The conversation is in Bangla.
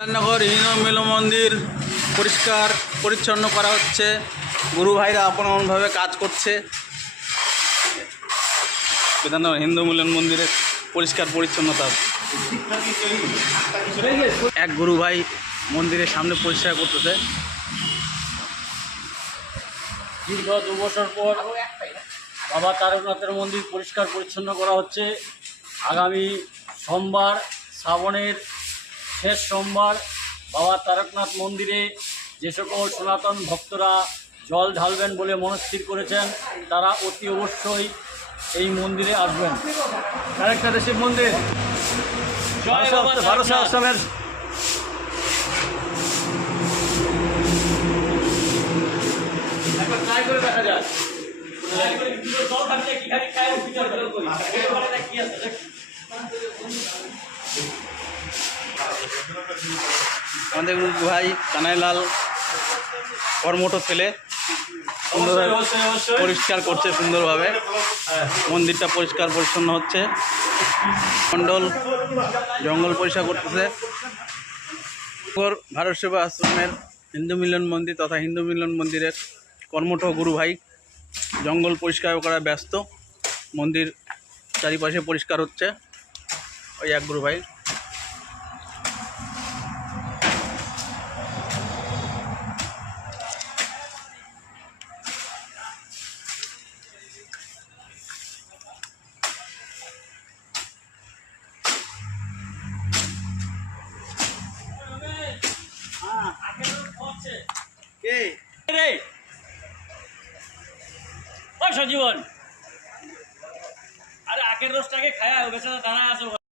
নগর হিন্দু মিলন মন্দির পরিষ্কার পরিচ্ছন্ন করা হচ্ছে। গুরু ভাইরা আপনভাবে কাজ করছে। বিধাননগর হিন্দু মিলন মন্দিরের পরিষ্কার পরিচ্ছন্নতা এক গুরু ভাই মন্দিরের সামনে পরিষ্কার করতেছে। দীর্ঘ 2 বছর পর বাবা তারকনাথের মন্দির পরিষ্কার পরিচ্ছন্ন করা হচ্ছে। আগামী সোমবার, শ্রাবণের শেষ সোমবার, বাবা তারকনাথ মন্দিরে যে সকল সনাতন ভক্তরা জল ঢালবেন বলে মনস্থির করেছেন, তারা অতি অবশ্যই এই মন্দিরে আসবেন। আরেকটা শিব মন্দির ভারত আশ্রমের ট্রাই করে দেখা যায়। আমাদের গুরু ভাই কানাইলাল কর্মঠ ছেলে সুন্দরভাবে পরিষ্কার করছে। সুন্দরভাবে মন্দিরটা পরিষ্কার পরিচ্ছন্ন হচ্ছে। মণ্ডল জঙ্গল পরিষ্কার করতেছে। ভারত সেবা আশ্রমের হিন্দু মিলন মন্দির তথা হিন্দু মিলন মন্দিরের কর্মঠ গুরু ভাই জঙ্গল পরিষ্কার করা ব্যস্ত। মন্দির চারিপাশে পরিষ্কার হচ্ছে। ওই এক গুরু ভাই সজীবন, আরে আখের রসটাকে খায়া বেচারা দাঁড়ায় আছে।